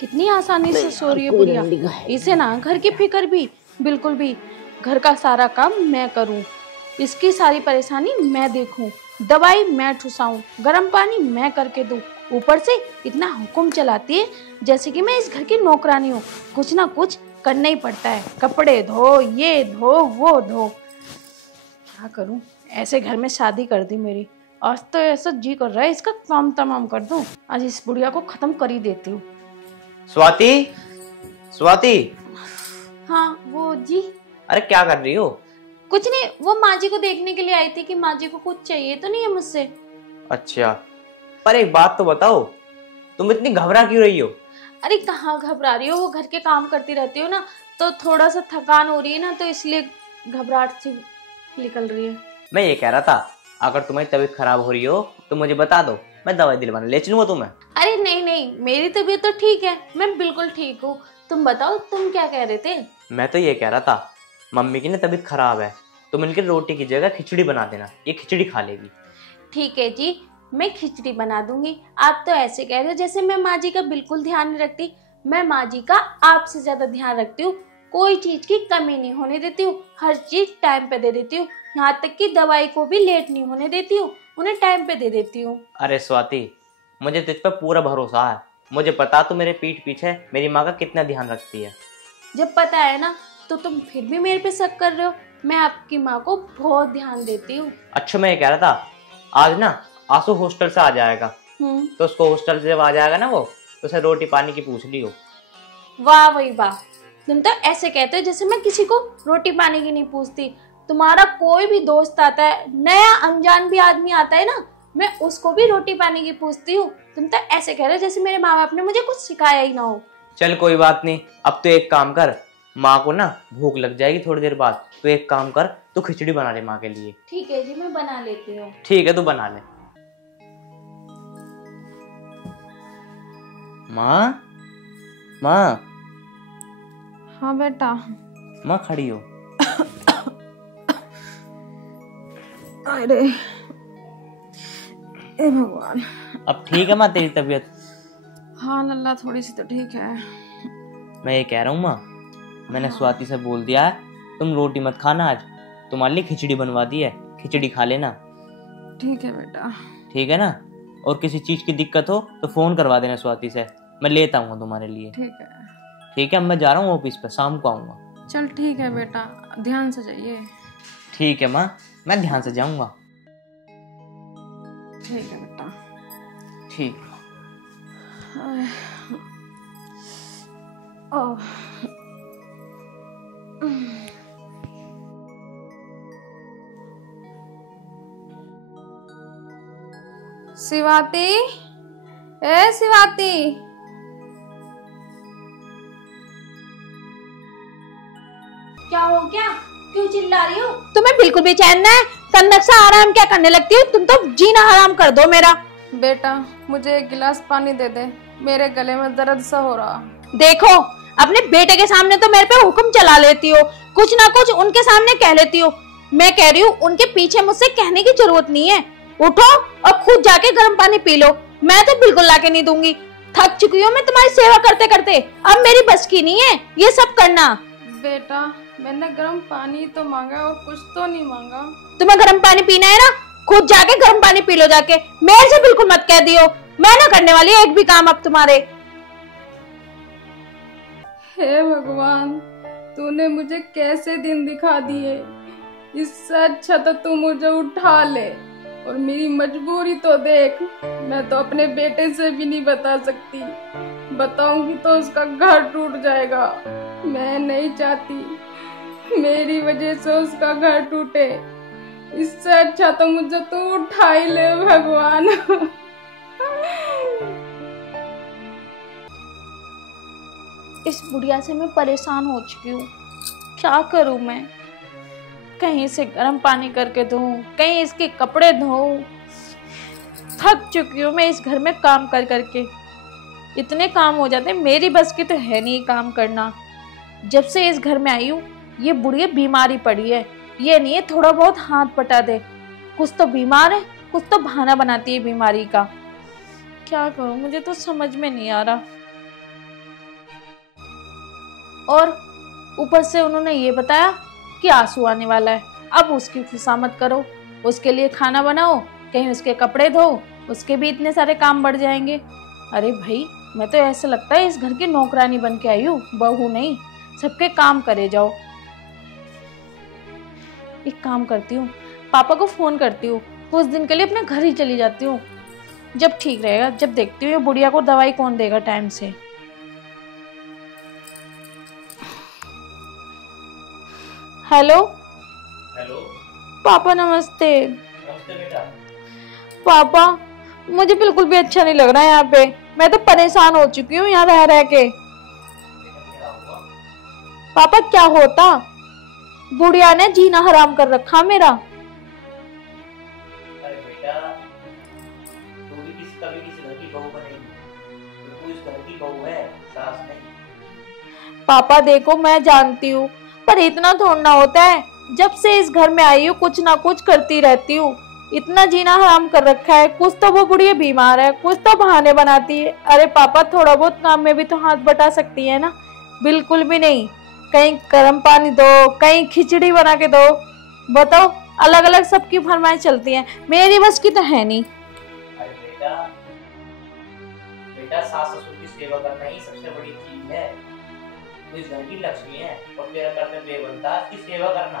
कितनी आसानी से सो रही है बुढ़िया। इसे ना घर की फिक्र भी बिल्कुल भी। घर का सारा काम मैं करूं, इसकी सारी परेशानी मैं देखूं, दवाई मैं ठुसाऊं, गर्म पानी मैं करके दूं, ऊपर से इतना हुक्म चलाती है जैसे कि मैं इस घर की नौकरानी हूँ। कुछ ना कुछ करना ही पड़ता है, कपड़े धो, ये धो, वो धो। क्या करूं, ऐसे घर में शादी कर दी मेरी। आज तो ऐसा जी कर रहा है इसका काम तमाम कर दूं। आज इस बुढ़िया को खत्म कर ही देती हूँ। स्वाति, स्वाति। हाँ वो जी। अरे क्या कर रही हो? कुछ नहीं, वो माँ जी को देखने के लिए आई थी कि माँ जी को कुछ चाहिए तो नहीं है मुझसे। अच्छा, पर एक बात तो बताओ, तुम इतनी घबरा क्यों रही हो? अरे कहाँ घबरा रही हो, वो घर के काम करती रहती हो ना, तो थोड़ा सा थकान हो रही है ना, तो इसलिए घबराहट सी निकल रही है। मैं ये कह रहा था, अगर तुम्हारी तबीयत खराब हो रही हो तो मुझे बता दो, मैं दवाई दिलवाने ले चलूंगा तुम्हें। अरे नहीं नहीं, मेरी तबीयत तो ठीक है, मैं बिल्कुल ठीक हूँ। तुम बताओ, तुम क्या कह रहे थे? मैं तो ये कह रहा था, मम्मी की ना तबीयत खराब है, तो मिलकर रोटी की जगह खिचड़ी बना देना, ये खिचड़ी खा लेगी। ठीक है जी, मैं खिचड़ी बना दूंगी। आप तो ऐसे कह रहे हो जैसे मैं माँ जी का बिल्कुल ध्यान नहीं रखती। मैं माँ जी का आपसे ज्यादा ध्यान रखती हूँ, कोई चीज की कमी नहीं होने देती हूँ, हर चीज टाइम पे दे देती हूँ, यहाँ तक कि दवाई को भी लेट नहीं होने देती हूँ, उन्हें टाइम पे दे देती हूँ। अरे स्वाति, मुझे तुझ पर पूरा भरोसा है। मुझे पता तू मेरे पीठ पीछे मेरी माँ का कितना ध्यान रखती है। जब पता है ना, तो तुम फिर भी मेरे पे शक कर रहे हो। मैं आपकी माँ को बहुत ध्यान देती हूँ। अच्छा, मैं ये कह रहा था, आज ना आंसू हॉस्टल से आ जाएगा, तो उसको हॉस्टल से जब आ जाएगा ना वो, तो उसे रोटी पानी की पूछ लियो। वाह वही वाह, तुम तो ऐसे कहते हो जैसे मैं किसी को रोटी पानी की नहीं पूछती। तुम्हारा कोई भी दोस्त आता है, नया अनजान भी आदमी आता है ना, मैं उसको भी रोटी पानी की पूछती हूँ। तुम तो ऐसे कह रहे हो जैसे मेरे माँ बाप ने मुझे कुछ सिखाया ही ना हो। चल कोई बात नहीं, अब तो एक काम कर, माँ को ना भूख लग जाएगी थोड़ी देर बाद, तो एक काम कर, तू खिचड़ी बना ले माँ के लिए। ठीक है जी, मैं बना लेती हूँ। ठीक है, तू बना ले। माँ, माँ। हाँ बेटा। माँ खड़ी हो। अरे ए भगवान। अब ठीक है माँ तेरी तबीयत? हाँ लल्ला, थोड़ी सी तो ठीक है। मैं ये कह रहा हूँ माँ, मैंने स्वाति से बोल दिया है, तुम रोटी मत खाना, आज तुम्हारे लिए खिचड़ी बनवा दी है, खिचड़ी खा लेना। ठीक है बेटा। ठीक है ना? और किसी चीज की दिक्कत हो तो फोन करवा देना स्वाति से, मैं लेता हूँ तुम्हारे लिए। ठीक है। ठीक है, मैं जा रहा हूँ ऑफिस पे, शाम को आऊंगा। चल ठीक है बेटा, ध्यान से जाइए। ठीक है माँ, मैं ध्यान से जाऊंगा। ठीक है बेटा। ठीक। शिवाती, ए शिवाती। क्या हो गया, क्यों चिल्ला रही हो? तुम्हें बिल्कुल भी चैन ना है, तन्नक से आराम क्या करने लगती हो? तुम तो जीना हराम कर दो मेरा। बेटा मुझे एक गिलास पानी दे दे, मेरे गले में दर्द सा हो रहा। देखो, अपने बेटे के सामने तो मेरे पे हुक्म चला लेती हो, कुछ ना कुछ उनके सामने कह लेती हो। मैं कह रही हूँ, उनके पीछे मुझसे कहने की जरूरत नहीं है। उठो और खुद जाके गर्म पानी पी लो, मैं तो बिल्कुल लाके नहीं दूंगी। थक चुकी हूँ मैं तुम्हारी सेवा करते करते, अब मेरी बस की नहीं है ये सब करना। बेटा मैंने गर्म पानी तो मांगा और कुछ तो नहीं मांगा। तुम्हें गर्म पानी पीना है ना, खुद जाके गर्म पानी पी लो जाके, मेरे से बिल्कुल मत कह दियो। मैं ना करने वाली एक भी काम अब तुम्हारे। हे भगवान, तूने मुझे कैसे दिन दिखा दिए। इससे अच्छा तो तू मुझे उठा ले, और मेरी मजबूरी तो देख, मैं तो अपने बेटे से भी नहीं बता सकती, बताऊंगी तो उसका घर टूट जाएगा। मैं नहीं चाहती मेरी वजह से उसका घर टूटे, इससे अच्छा तो मुझे तू उठा ही ले भगवान। इस बुढ़िया से मैं परेशान हो चुकी हूँ, क्या करूँ मैं? कहीं से गर्म पानी करके धोऊं, कहीं इसके कपड़े धोऊं। थक चुकी हूँ मैं इस घर में काम कर करके, इतने काम हो जाते हैं, मेरी बस की तो है नहीं काम करना। जब से इस घर में आई हूँ, ये बुढ़िया बीमारी पड़ी है, ये नहीं है थोड़ा बहुत हाथ पटा दे। कुछ तो बीमार है, कुछ तो बहाना बनाती है बीमारी का। क्या करूँ, मुझे तो समझ में नहीं आ रहा। और ऊपर से उन्होंने ये बताया कि आंसू आने वाला है। अब उसकी खुशामद करो, उसके लिए खाना बनाओ, कहीं उसके कपड़े धो, उसके भी इतने सारे काम बढ़ जाएंगे। अरे भाई, मैं तो ऐसा लगता है इस घर की नौकरानी बन के आई हूँ, बहू नहीं। सबके काम करे जाओ। एक काम करती हूँ, पापा को फोन करती हूँ, कुछ दिन के लिए अपने घर ही चली जाती हूँ। जब ठीक रहेगा, जब देखती हूँ ये बुढ़िया को दवाई कौन देगा टाइम से। हेलो हेलो पापा, नमस्ते। नमस्ते बेटा। पापा, मुझे बिल्कुल भी अच्छा नहीं लग रहा है यहाँ पे। मैं तो परेशान हो चुकी हूँ यहाँ रह रह के। पापा क्या होता, बुढ़िया ने जीना हराम कर रखा मेरा। अरे बेटा, तू भी कभी किसी घर की बहू बनेगी, तू इस घर की बहू है, सास नहीं। पापा देखो, मैं जानती हूँ, पर इतना थोड़ा ना होता है। जब से इस घर में आई हूँ कुछ ना कुछ करती रहती हूँ। इतना जीना हराम कर रखा है। कुछ तो वो बुढ़िया बीमार है, कुछ तो बहाने बनाती है। अरे पापा, थोड़ा बहुत काम में भी तो हाथ बटा सकती है ना। बिल्कुल भी नहीं। कहीं गर्म पानी दो, कहीं खिचड़ी बना के दो। बताओ, अलग अलग सबकी फरमाइश चलती है, मेरी बस की तो है नहीं। अरे बेटा, बेटा सास ससुर की सेवा करना ही सबसे बड़ी चीज है। तू इस घर की लक्ष्मी है और तेरा कर्तव्य बनता है इसकी सेवा करना।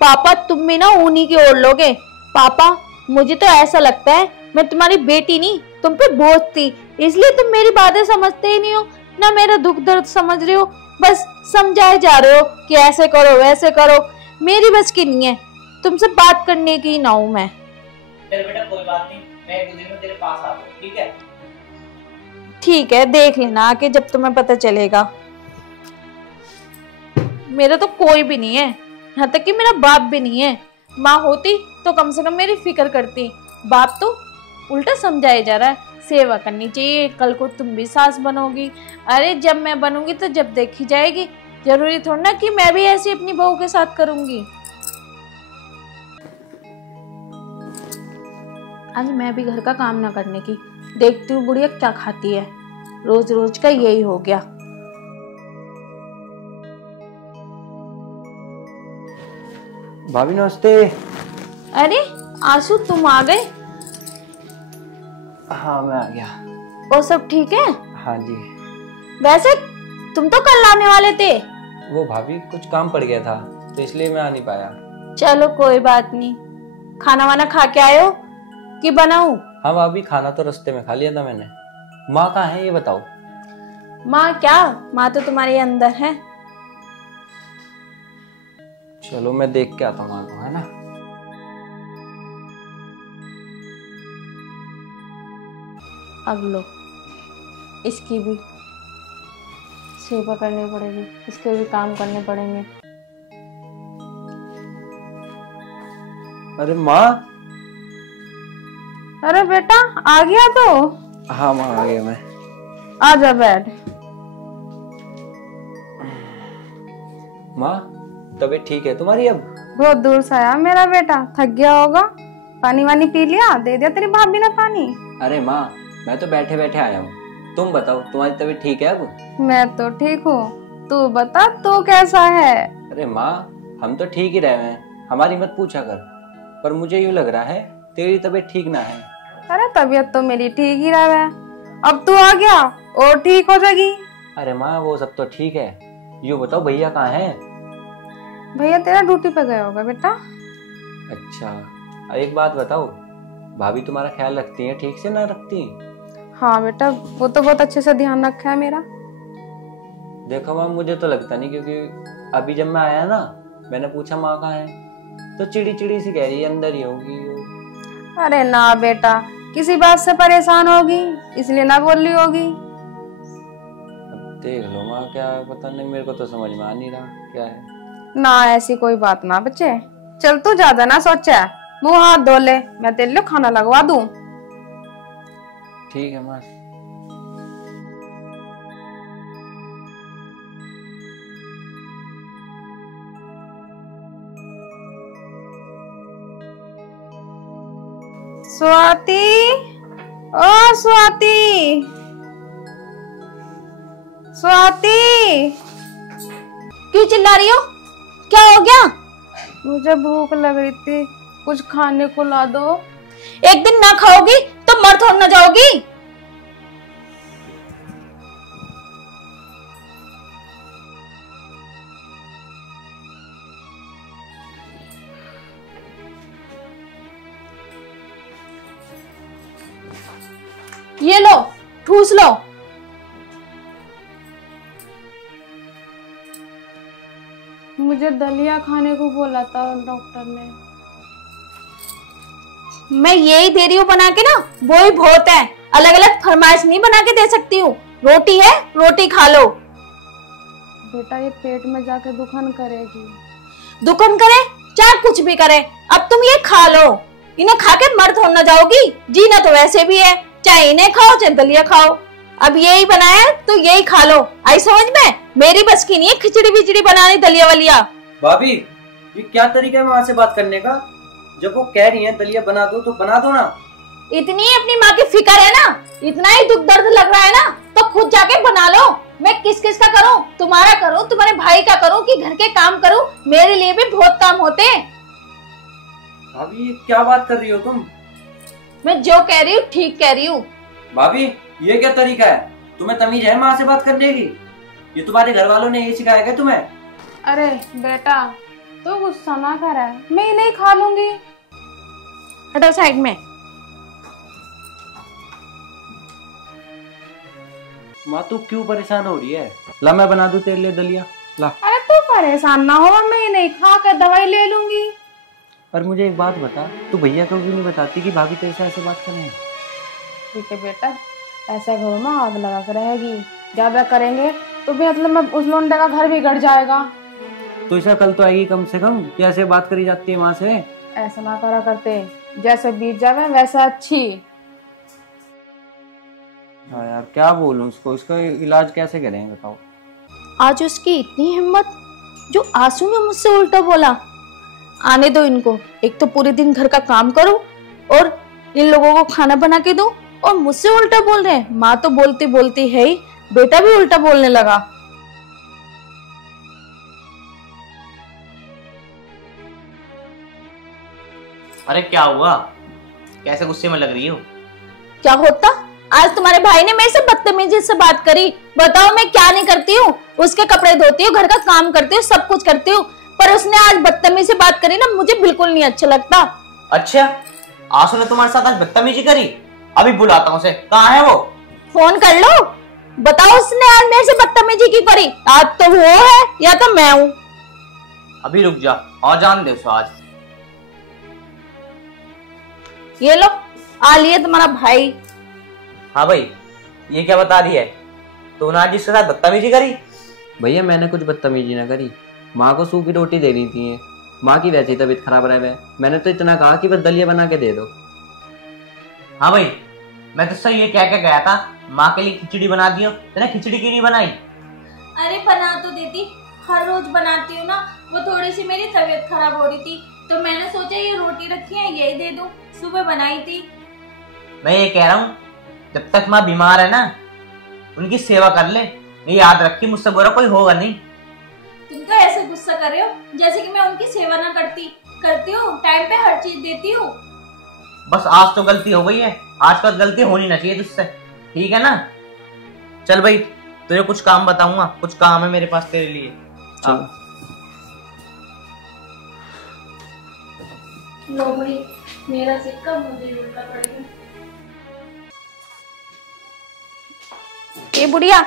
पापा, तुम भी ना उन्हीं की ओर लोगे। पापा, मुझे तो ऐसा लगता है मैं तुम्हारी बेटी नहीं, तुम पे बोझ थी, इसलिए तुम मेरी बातें समझते ही नहीं हो, ना मेरा दुख दर्द समझ रहे हो। बस समझाए जा रहे हो कि ऐसे करो वैसे करो। मेरी बस की नहीं है, तुमसे बात करने की ना हूं मैं। चल बेटा, कोई बात नहीं, मैं एक दो दिन में तेरे पास आता हूँ, ठीक है? ठीक है, देख लेना आके, जब तुम्हें पता चलेगा। मेरा तो कोई भी नहीं है, यहाँ तक कि मेरा बाप भी नहीं है। माँ होती तो कम से कम मेरी फिक्र करती। बाप तो उल्टा समझाया जा रहा है, सेवा करनी चाहिए, कल को तुम भी सास बनोगी। अरे जब मैं बनूंगी तो जब देखी जाएगी, जरूरी थोड़ा ना कि मैं भी ऐसी अपनी बहू के साथ करूंगी। आज मैं भी घर का काम ना करने की, देखती हूँ बुढ़िया क्या खाती है। रोज रोज का यही हो गया। भाभी नमस्ते। अरे आंसू, तुम आ गए? हाँ मैं आ गया। और सब ठीक है? हाँ जी। वैसे तुम तो कल आने वाले थे। वो भाभी कुछ काम पड़ गया था तो इसलिए मैं आ नहीं पाया। चलो कोई बात नहीं। खाना वाना खा के आए हो कि बनाऊं? हाँ भाभी, खाना तो रास्ते में खा लिया था मैंने। माँ कहाँ है ये बताओ। माँ क्या, माँ तो तुम्हारे अंदर है। चलो मैं देख के आता हूँ माँ को, है ना। अब लो, इसकी भी सेवा करनी पड़ेगी, इसके भी काम करने पड़ेंगे। अरे माँ। अरे बेटा, आ गया तो? हाँ माँ, आ गया मैं। आजा बैठ। माँ, तबीयत ठीक है तुम्हारी अब? बहुत दूर से आया मेरा बेटा, थक गया होगा। पानी वानी पी लिया? दे दिया तेरी भाभी ने पानी? अरे माँ, मैं तो बैठे बैठे आया हूँ। तुम बताओ, तुम्हारी तबीयत ठीक है अब? मैं तो ठीक हूँ, तू बता तू कैसा है? अरे माँ, हम तो ठीक ही रहे हैं, हमारी मत पूछा कर। पर मुझे यूँ लग रहा है तेरी तबीयत ठीक ना है। अरे तबीयत तो मेरी ठीक ही रहा है, अब तू आ गया और ठीक हो जाएगी। अरे माँ, वो सब तो ठीक है, यूँ बताओ भैया कहाँ है? भैया तेरा ड्यूटी पे गया होगा बेटा। अच्छा, एक बात बताओ, भाभी तुम्हारा ख्याल रखती है ठीक से ना रखती? हाँ बेटा, वो तो बहुत अच्छे से ध्यान रखा है मेरा। देखो माँ, मुझे तो लगता नहीं, क्योंकि अभी जब मैं आया ना, मैंने पूछा माँ कहाँ है, तो चिड़ी चिड़ी सी कह रही है अंदर ही होगी। अरे ना बेटा, किसी बात से परेशान होगी इसलिए ना बोल रही होगी। अब देख लो माँ, क्या है पता नहीं, मेरे को तो समझ में आ नहीं रहा क्या है। ना ऐसी कोई बात ना बच्चे, चल तू ज्यादा ना सोचा, मुंह हाथ धो ले, मैं तेरे लिए खाना लगवा दूं। ठीक है माँ। स्वाति, ओ स्वाति, स्वाति, क्यों चिल्ला रही हो? क्या हो गया? मुझे भूख लग रही थी, कुछ खाने को ला दो। एक दिन ना खाओगी तो मर थोड़ ना जाओगी। ये लो, ठूस लो। मुझे दलिया खाने को बोला था डॉक्टर ने। मैं यही दे रही हूँ बना के ना, वो ही बहुत है। अलग अलग फरमाइश नहीं बना के दे सकती हूँ। रोटी है, रोटी खा लो। बेटा ये पेट में जाके दुखन करेगी। दुखन करे चाहे कुछ भी करे, अब तुम ये खा लो। इन्हें खा के मर थोड़ ना जाओगी। जीना तो वैसे भी है, चाहे इन्हें खाओ चाहे दलिया खाओ। अब यही बनाया तो यही खा लो। आई समझ में? मेरी बस की नहीं है खिचड़ी बिचड़ी बनानी, दलिया वलिया। भाभी ये क्या तरीका है वहाँ से बात करने का? जब वो कह रही है दलिया बना दो तो बना दो ना। इतनी ही अपनी माँ की फिक्र है ना, इतना ही दुख दर्द लग रहा है ना, तो खुद जाके बना लो। मैं किस किस का करूं? तुम्हारा करूं, तुम्हारे भाई का करूं कि घर के काम करूं? मेरे लिए भी बहुत काम होते हैं। भाभी ये क्या बात कर रही हो तुम? मैं जो कह रही हूँ ठीक कह रही हूँ। भाभी ये क्या तरीका है? तुम्हें तमीज है माँ से बात करने की? ये तुम्हारे घर वालों ने ये सिखाया क्या तुम्हें? अरे बेटा तो गुस्सा ना कर रहा है, मैं नहीं खा लूंगी। हटो साइड में। माँ तू क्यों परेशान हो रही है? ला मैं बना दूं तेरे लिए दलिया, ला। अरे तू परेशान ना हो, मैं नहीं खा कर दवाई ले लूंगी। पर मुझे एक बात बता, तू भैया को भी नहीं बताती कि भाभी तेरे से ऐसे बात कर रहे हैं? ठीक है बेटा, ऐसा घरों में आग लगा कर रहेगी। ज्यादा करेंगे तो भी मतलब मैं उस लोंडे का घर बिगड़ जाएगा। तो ऐसा कल तो आएगी कम से कम कि ऐसे बात करी जाती है वहां से। ऐसा ना करा करते, जैसे बीत जावे वैसा अच्छी। हाँ यार क्या बोलूं उसको, इसका इलाज कैसे करें बताओ। आज उसकी इतनी हिम्मत, जो आंसू में मुझसे उल्टा बोला। आने दो इनको, एक तो पूरे दिन घर का काम करूं और इन लोगों को खाना बना के दूं, और मुझसे उल्टा बोल रहे हैं। माँ तो बोलती बोलती है ही, बेटा भी उल्टा बोलने लगा। अरे क्या हुआ? कैसे गुस्से में लग रही हो? क्या होता? आज तुम्हारे भाई ने मेरे से बदतमीजी से बात करी। बताओ मैं क्या नहीं करती हूँ? उसके कपड़े धोती हूँ, घर का काम करती हूँ, सब कुछ करती हूँ, पर उसने आज बदतमीजी से बात करी ना, मुझे बिल्कुल नहीं अच्छा लगता। अच्छा, आंसू ने तुम्हारे साथ आज बदतमीजी करी? अभी बुलाता हूँ उसे। कहाँ है वो? फोन कर लो, बताओ उसने आज मेरे से बदतमीजी की करी। आज तो वो है या तो मैं हूँ। अभी रुक जा और जान दे उसको आज। ये लो, आ लिए तुम्हारा भाई। हाँ भाई, ये क्या बता रही है? तूने आज जिसके साथ बदतमीजी करी? भैया मैंने कुछ बदतमीजी ना करी, माँ को सूखी रोटी देनी थी। माँ की वैसे ही तबीयत खराब रहे, मैंने तो इतना कहा कि बस दलिया बना के दे दो। हाँ भाई, मैं तो सही ये क्या क्या गया था, माँ के लिए खिचड़ी बना दी हो। तेने खिचड़ी क्यों नहीं बनाई? अरे बना तो देती, हर रोज बनाती हूँ ना। वो थोड़ी सी मेरी तबीयत खराब हो रही थी तो मैंने सोचा ये रोटी रखी है यही दे दूं। सुबह बनाई थी। मैं ये कह रहा हूँ, जब तक माँ बीमार है ना, उनकी सेवा कर ले। ये याद रखी, मुझसे बुरा कोई होगा नहीं। तुम तो ऐसे गुस्सा कर रहे हो जैसे कि मैं उनकी सेवा ना करती हूँ। टाइम पे हर चीज देती हूँ। बस आज तो गलती हो गई है, आज कल गलती होनी ना चाहिए तुझसे, ठीक है ना? चल भाई, तुझे कुछ काम बताऊंगा, कुछ काम है मेरे पास तेरे लिए। लो भाई, मेरा सिक्का मुझे उल्टा पड़ेगा। ए बुढ़िया,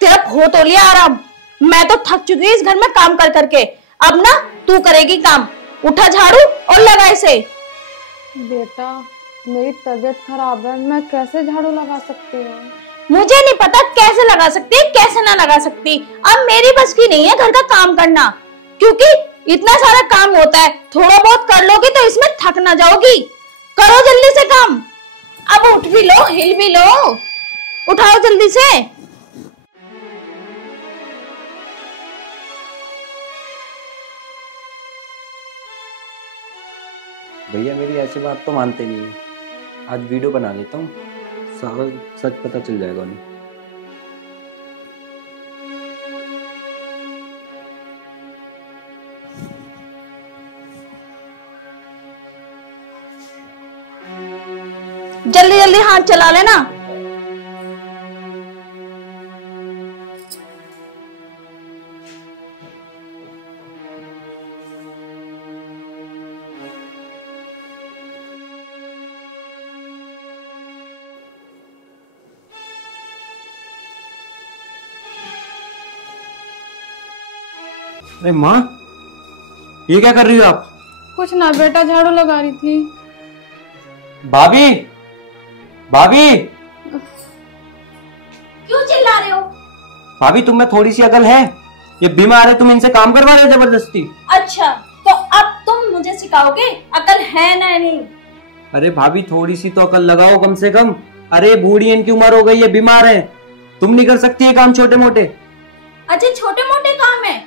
तेरा बहुत हो लिया आराम। मैं तो थक चुकी हूँ इस घर में काम कर करके। अब ना तू करेगी काम। उठा झाड़ू और लगा इसे। बेटा मेरी तबीयत खराब है, मैं कैसे झाड़ू लगा सकती हूँ? मुझे नहीं पता कैसे लगा सकती है कैसे ना लगा सकती। अब मेरी बस की नहीं है घर का काम करना, क्योंकि इतना सारा काम होता है। थोड़ा बहुत कर लोगी तो इसमें थक ना जाओगी। करो जल्दी से काम। अब उठ भी लो, हिल भी लो, उठाओ जल्दी से। भैया मेरी ऐसी बात तो मानते नहीं है। आज वीडियो बना लेता हूँ, सारा सच पता चल जाएगा उन्हें। जल्दी जल्दी हाथ चला लेना। अरे माँ, ये क्या कर रही हो आप? कुछ ना बेटा, झाड़ू लगा रही थी। भाभी, भाभी, क्यों चिल्ला रहे हो? भाभी तुम में थोड़ी सी अकल है? ये बीमार है, तुम इनसे काम करवा रहे हो जबरदस्ती। अच्छा, तो अब तुम मुझे सिखाओगे अकल है ना नहीं? अरे भाभी थोड़ी सी तो अकल लगाओ कम से कम। अरे बूढ़ी इनकी उम्र हो गई है, बीमार है, तुम नहीं कर सकती है काम छोटे मोटे? अच्छा, छोटे मोटे काम है,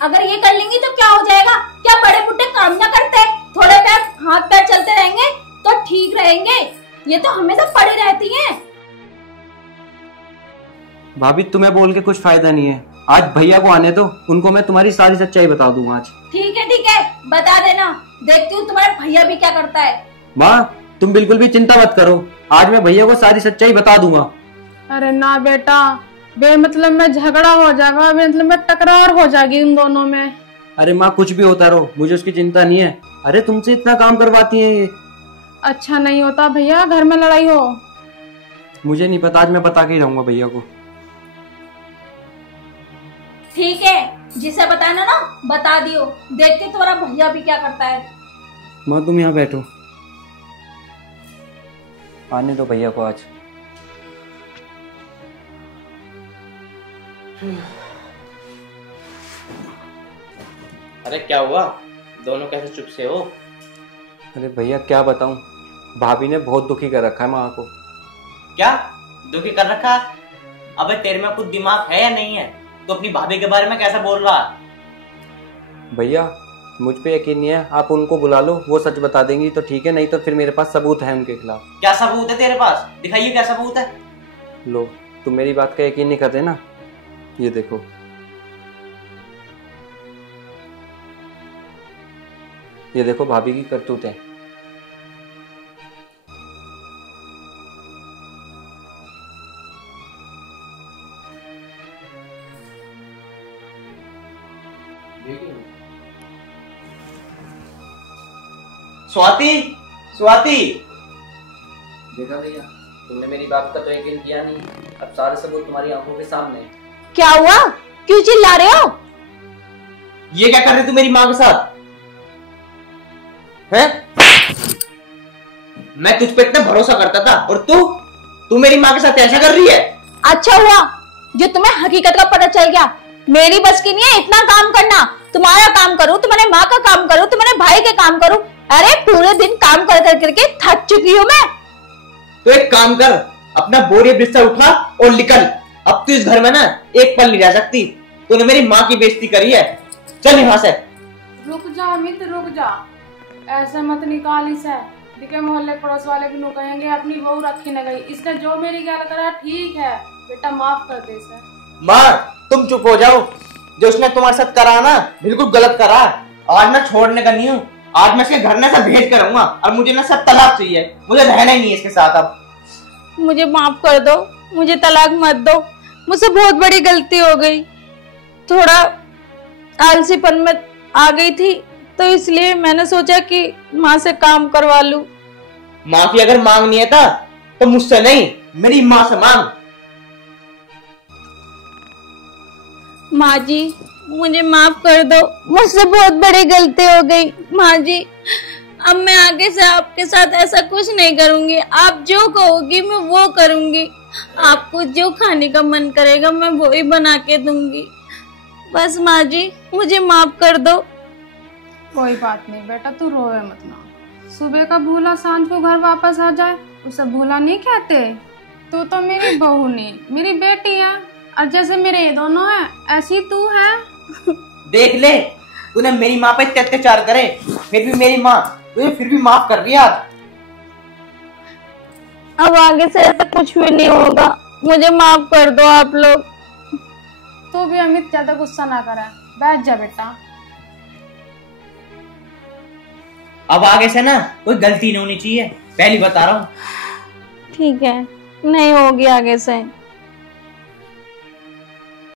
अगर ये कर लेंगी तो क्या हो जाएगा? क्या बड़े बुढ़े काम ना करते? थोड़े पैर हाथ पैर चलते रहेंगे तो ठीक रहेंगे, ये तो हमेशा पड़ी रहती हैं। भाभी तुम्हें बोल के कुछ फायदा नहीं है, आज भैया को आने दो, उनको मैं तुम्हारी सारी सच्चाई बता दूंगा आज। ठीक है, बता देना, देखती हूँ तुम्हारा भैया भी क्या करता है। माँ तुम बिल्कुल भी चिंता मत करो, आज मैं भैया को सारी सच्चाई बता दूंगा। अरे ना बेटा, बेमतलब में झगड़ा हो जाएगा, बेमतलब में टकरार हो जाएगी इन दोनों में। अरे माँ कुछ भी होता रहो, मुझे उसकी चिंता नहीं है। अरे तुमसे इतना काम करवाती है ये। अच्छा नहीं होता भैया, घर में लड़ाई हो। मुझे नहीं पता, आज मैं बता के ही रहूंगा भैया को। ठीक है, जिसे बताना ना बता दियो, देखते तुम्हारा भैया भी क्या करता है। माँ तुम यहाँ बैठो, आने दो भैया को आज। अरे क्या हुआ, दोनों कैसे चुप से हो? अरे भैया क्या बताऊं, भाभी ने बहुत दुखी कर रखा है माँ को। क्या दुखी कर रखा? अबे तेरे में कुछ दिमाग है या नहीं है? तो अपनी भाभी के बारे में कैसा बोल रहा? भैया मुझ पे यकीन नहीं है, आप उनको बुला लो, वो सच बता देंगी तो ठीक है, नहीं तो फिर मेरे पास सबूत है उनके खिलाफ। क्या सबूत है तेरे पास? दिखाइए क्या सबूत है। लो, तुम मेरी बात का यकीन नहीं कर रहे ना, ये देखो। ये देखो भाभी की करतूत है। स्वाति, स्वाति, देखा भैया, तुमने मेरी बात का तो यकीन किया नहीं, अब सारे सबूत तुम्हारी आंखों के सामने। क्या हुआ, क्यों चिल्ला रहे हो? ये क्या कर रही तू मेरी माँ के साथ है? मैं तुझ पे इतना भरोसा करता था और तू मेरी माँ के साथ ऐसा कर रही है? अच्छा हुआ जो तुम्हें हकीकत का पता चल गया। मेरी बस की नहीं है इतना काम करना, तुम्हारा काम करूं, तुम्हारे माँ का काम करूं, तुम्हारे भाई के काम करूं। अरे पूरे दिन काम कर कर करके थक चुकी हूँ मैं। तो एक काम कर, अपना बोरी बिस्तर उठा और निकल। अब तू इस घर में ना एक पल नहीं रह सकती। तूने मेरी माँ की बेइज्जती करी है, चल यहाँ से। रुक जा अमित, रुक जा, ऐसे मत निकाल इसे। दिखे मोहल्ले पड़ोस वाले भी लोग कहेंगे अपनी बहू रखी न गई, इसने जो मेरी गैल करा ठीक है बेटा, माफ कर दे इसे। माँ तुम चुप हो जाओ, जो उसने तुम्हारे साथ करा ना बिल्कुल गलत करा। आज मैं छोड़ने का नहीं हूँ, आज मैं इसके घर में सब भेज करूंगा और मुझे ना सब तलाक चाहिए, मुझे रहना ही नहीं है इसके साथ। अब मुझे माफ कर दो, मुझे तलाक मत दो, मुझसे बहुत बड़ी गलती हो गई। थोड़ा आलसीपन में आ गई थी तो इसलिए मैंने सोचा कि माँ से काम करवा लूं। माफी अगर मांगनी है था तो मुझसे नहीं, मेरी माँ से मांग। माँ जी मुझे माफ कर दो, मुझसे बहुत बड़ी गलती हो गई। माँ जी अब मैं आगे से आपके साथ ऐसा कुछ नहीं करूंगी, आप जो कहोगी मैं वो करूंगी, आपको जो खाने का मन करेगा मैं वो ही बना के दूंगी। बस माँ जी मुझे माफ कर दो। कोई बात नहीं बेटा, तू रोए मत ना। सुबह का भूला सांझ को घर वापस आ जाए, उसे भूला नहीं कहते। तू तो मेरी बहू नहीं, मेरी बेटी है, और जैसे मेरे ये दोनों हैं ऐसी तू है। देख ले, तूने मेरी माँ पे अत्याचार करे, फिर भी मेरी माँ तुझे फिर भी माफ कर दिया। अब आगे से ऐसा कुछ भी नहीं होगा, मुझे माफ कर दो आप लोग। तू भी अमित ज्यादा गुस्सा ना करे, बैठ जा बेटा। अब आगे से ना कोई गलती नहीं होनी चाहिए, पहली बता रहा हूँ। ठीक है, नहीं होगी आगे से।